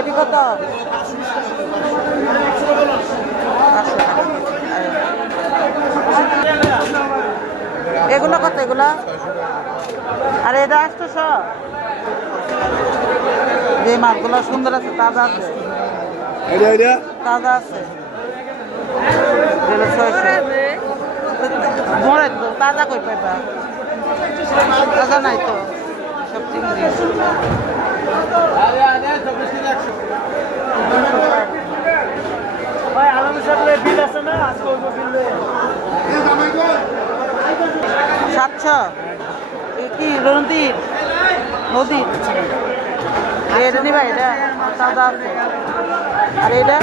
এটি কত? 500 টাকা। এগুলো কত এগুলা? আর এটা 800। যে মাছগুলো সুন্দর আছে, তাজা আছে, তাজা আছে। 600। মরে তো তাজা কই পাইবা? তাজা নাই তো সব চিংড়ি। বিল আছে না? 700। এ কি নদীর? নদীর এটা নিবা? এটা তাজা আছে। আর এটা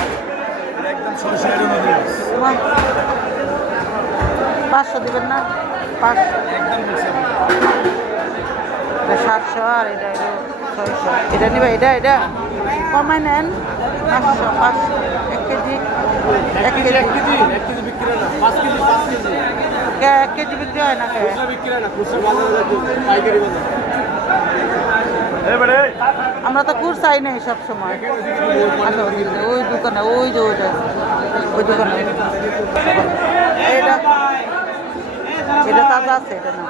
500 দিবেন না? 500 700। আর এটা 600। এটা নিবা? এটা কমাই নেন। 500 1 কেজি। 1 কেজি বিক্রি হয় না। 5 কেজি বিক্রি হয় না। আমরা তো কুর চাই নাই সব সময়। ওই দোকানে, ওই যে ওইটা, ওই দোকানে। এটা তাজা আছে, এটা না।